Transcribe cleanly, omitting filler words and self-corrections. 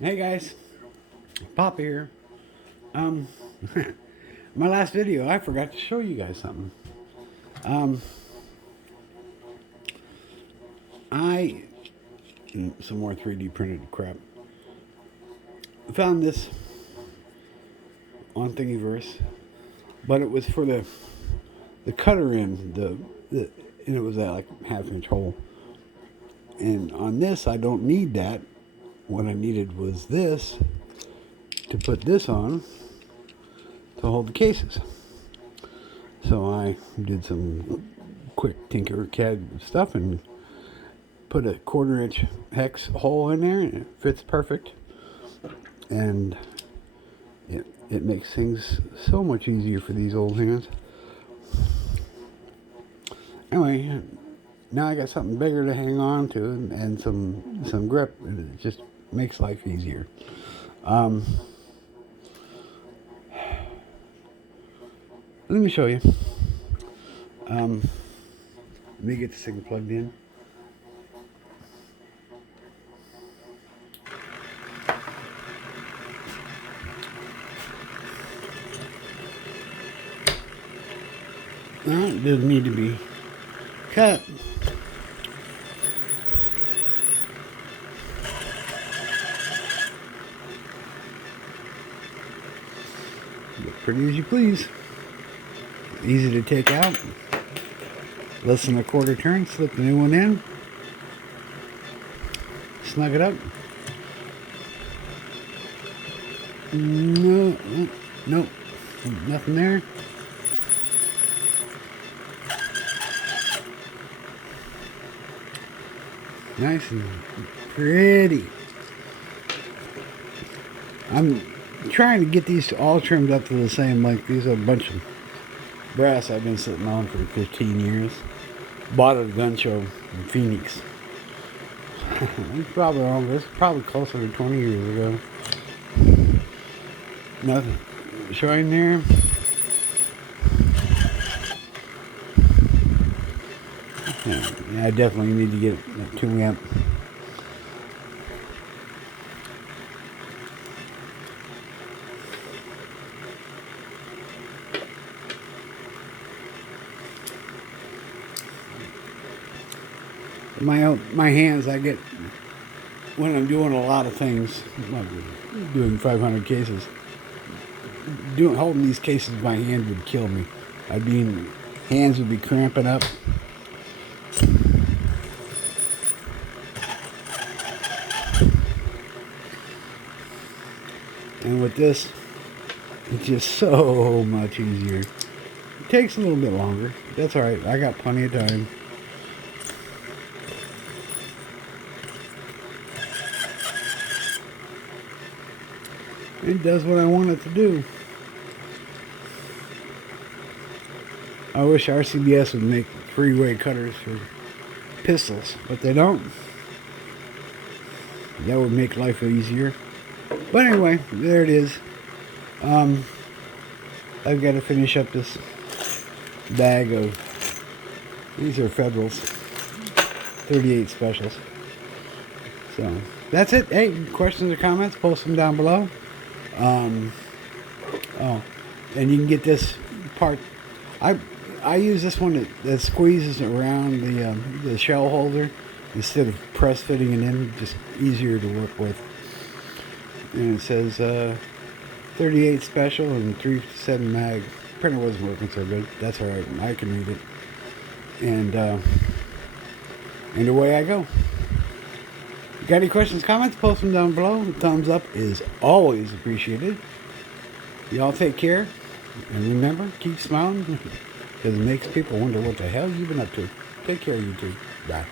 Hey guys, Papa here. Um, my last video, I forgot to show you guys something. Um, I some more 3D printed crap. Found this on Thingiverse, but it was for the cutter end, and it was at like half-inch hole. And on this, I don't need that. What I needed was this to put this on to hold the cases. So I did some quick Tinkercad stuff and put a 1/4 inch hex hole in there, and it fits perfect. And it makes things so much easier for these old hands. Anyway, now I got something bigger to hang on to and some grip, and it just makes life easier. Let me show you. Let me get this thing plugged in. It doesn't need to be cut. But pretty as you please. Easy to take out. Less than a 1/4 turn. Slip the new one in. Snug it up. No, nope, nothing there. Nice and pretty. I'm trying to get these all trimmed up to the same length. These are a bunch of brass I've been sitting on for 15 years. Bought at a gun show in Phoenix. It's probably longer. It's probably closer to 20 years ago. Nothing showing there. Yeah, I definitely need to get a 2 amp. My hands, I get when I'm doing a lot of things, like doing 500 cases. Holding these cases by hand would kill me. Hands would be cramping up. And with this, it's just so much easier. It takes a little bit longer. That's alright. I got plenty of time. It does what I want it to do. I wish RCBS would make freeway cutters for pistols, but they don't. That would make life easier. But anyway, there it is. I've got to finish up this bag of, these are Federals, 38 specials. So that's it. Hey, questions or comments, post them down below. Oh, and you can get this part. I use this one that squeezes around the shell holder instead of press fitting it in. Just easier to work with. And it says 38 special and 3.7 mag. Printer wasn't working so good. That's all right. I can read it. And away I go. Got any questions, comments? Post them down below. The thumbs up is always appreciated. Y'all take care. And remember, keep smiling. Because it makes people wonder what the hell you've been up to. Take care, you two. Bye.